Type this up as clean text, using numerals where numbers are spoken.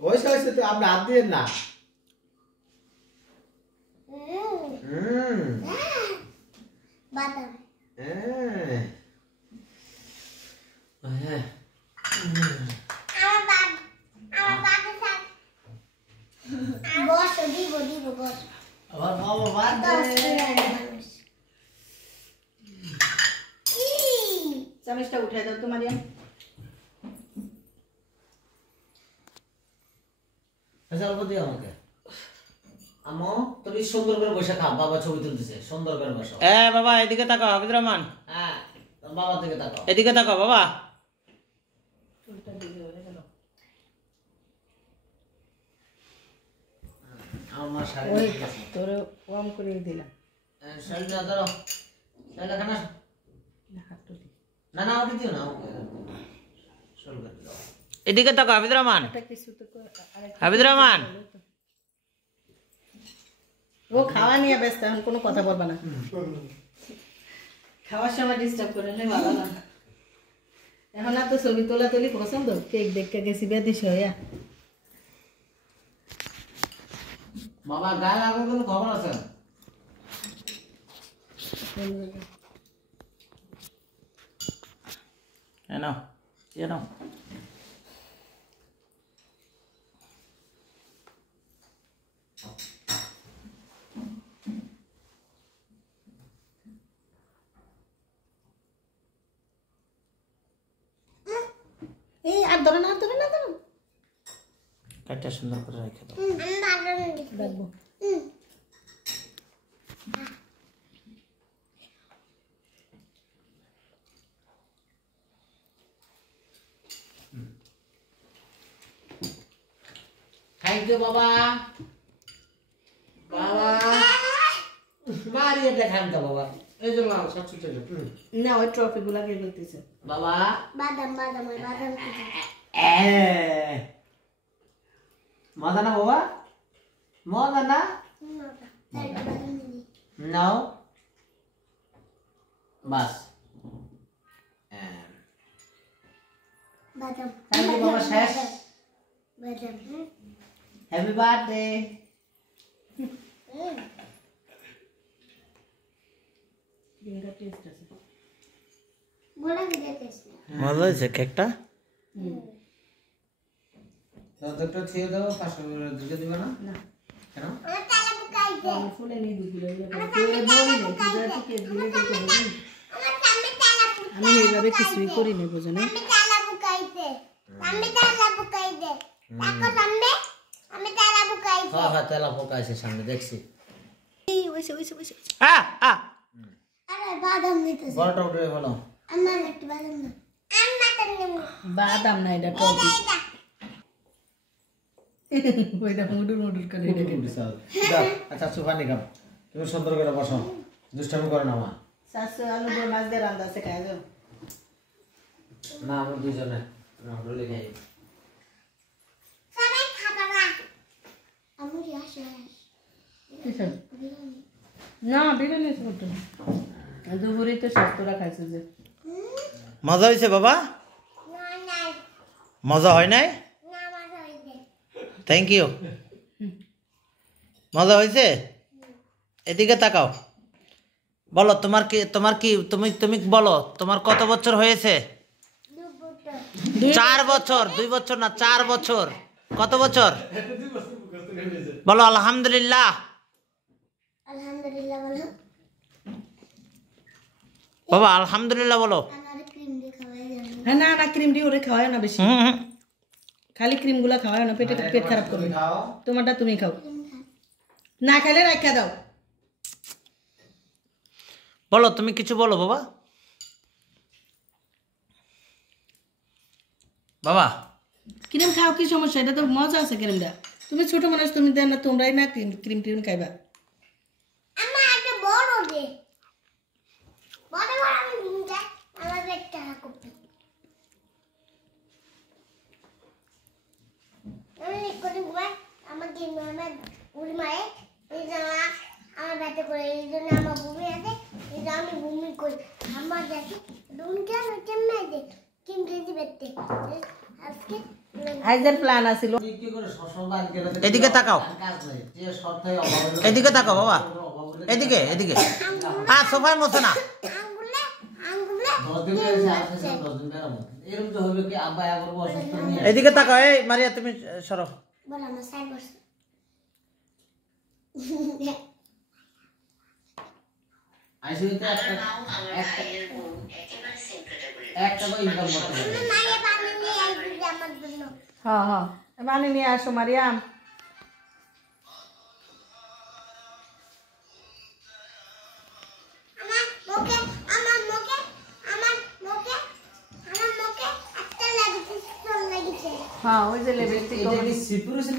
ওই সাইজে তো আপনি হাত দিয়েন না। বাদাম বস দিব বস আবার বাবা বাদে চামচটা উঠাই দাও তো মারিয়াম। আচ্ছা অল্প দিও আমাকে। আমো তুমি সুন্দর করে বসে খাও, বাবা ছবি তুলতেছে, সুন্দর করে বসো। বাবা এদিকে তাকাও হাফিজ রহমান। হ্যাঁ বাবার দিকে তাকাও, এদিকে তাকাও বাবা। চুলটা দিকে হয়ে গেল। আমার শাড়ি ওই তোরে ওয়ার্ম করে দিলাম। শাড়িটা ধরো, শাড়িটা খানা হাতটা দি। না না ওটা দিও না, ওকে শুরু করে দাও। এদিকে তাকাও হাফিজ রহমান। এটা কিছু তো আরেকটা হাফিজ রহমান ও খাওয়া নিয়ে ব্যস্ত, এখন কোনো কথা বলবা না। খাওয়ার সময় ডিস্টার্ব করে না, ভালো না। এখন আর তো ছবি তোলা তুলি পছন্দ, কেক দেখতে গেছি বেদিস হইয়া। বাবা গায়ে লাগার কোনো খবর আছে? নাও নাও। এই আর ধরে না, ধরে না, ধরো। কাটটা সুন্দর করে রেখে দাও। দেখবো খাই দিও বাবা, বাবা মারিয়ে দেখান তো বাবা। এই যে লাল সব ছুটে গেল। না, ওই ট্রফি গুলা কে করতেছে বাবা বাদাম বাদাম বাদাম মজা না বাবা, মজা না। নাও বাস। বাদাম থ্যাংক ইউ বাবা, শেষ। বাদাম হ্যাপি বার্থডে। ডিঙ্গা টেস্ট আছে। বলা দিতেছ না মজা হয়েছে কেকটা। যতটা ছিয়ে দাও, পাশে দিকে দিবে না? না কেন? আমার তালা বুকাই দে আমি ফুলে নেই দুগুলো তোরে বলি না তুই কেক দিলে তো হবে। আমার সামনে তালা আমি এইভাবে কিছুই করি না, বুঝো না। আমি তালা বুকাই দে আমি তালা বুকাই দে দেখো সামনে আমি তালা বুকাই দে হ্যাঁ হ্যাঁ, তেলা পোকা আছে সামনে, দেখছি। এই ওইসে ওইসে ওইসে আরে বাদাম নিতেছে বড়টা উঠে বলো। আমার একটু বাদাম না আমার তো নেব বাদাম না, এটা টপি। ওইটা মুডুর মুডুর করে আচ্ছা সুফানি কাম, তুমি সুন্দর করে বসো, দুষ্টামি করো না মা। শাশু আলু দিয়ে মাছ দিয়ে রান্না আছে, খাই যাও। না আমরা দুইজনে হোটেলে খাই। সবাই খাবা না আমি আসে কিসের? না বিরিয়ানি ছোট দুপুরে তো স্বাস্থ্যরা খাইছে যে। মজা হয়েছে বাবা? না নাই মজা হয় নাই? না মজা হইছে থ্যাংক ইউ। মজা হয়েছে? এদিকে তাকাও, বলো তোমার কি তুমি বলো তোমার কত বছর হয়েছে? 4 বছর। 2 বছর না, 4 বছর। কত বছর বলো? আলহামদুলিল্লাহ। আলহামদুলিল্লাহ বলো বাবা আলহামদুলিল্লাহ বলো। আমার ক্রিম দিয়ে খাওয়াই যাবে হ্যাঁ, না না, ক্রিম দিয়ে ওরে খাওয়ায় না বেশি, খালি ক্রিম গুলা খাওয়ায় না, পেট খারাপ করবে। তোমারটা তুমি খাও, না খাইলে রাখা দাও। বলো তুমি কিছু বলো বাবা। বাবা ক্রিম খাও, কি সমস্যা? এটা তো মজা আছে ক্রিমটা। তুমি ছোট মানুষ, তুমি দেন না, তোমরাই না ক্রিম টিম খাইবা। আমার একটা বড় দে বড় বড় আমি দিনটা আমার পেটটা করতে আমি করে ঘুমাই আমার দিন আমার উড়ি মারে এই জামা আমার ব্যথা করে, এই জন্য আমার বমি আছে, এই জন্য আমি বমি করি। আমার দেখি রুম কেন কেমন আছে কিম কেজি বেতে আজকে আইজের প্ল্যান আছিল কি করে সবসময় বাড়ি গেলে এদিকে তাকাও। কাজ নাই যে সপ্তাহে অভাব হলে এদিকে তাকাও বাবা, এদিকে এদিকে। সোফায় মতো না। আঙ্গুলে আঙ্গুলে 10 দিন পরে এসে আসছে 10 দিন বেরামো এরকম তো হবে কি আব্বা একবার অসুস্থ নিয়ে এদিকে তাকাও। এই মারিয়া তুমি সরো। বল আমার সাইড বস আইসিইউতে একটা তো ইনকাম করতে হবে মায়ে পানি নিয়ে আসবি আমার জন্য হ্যাঁ হ্যাঁ পানি নিয়ে আসো মারিয়াম আমার মুখে একটা লাগিয়েছে হ্যাঁ ওই যে লিপস্টিক এটা কি সিপুরেশন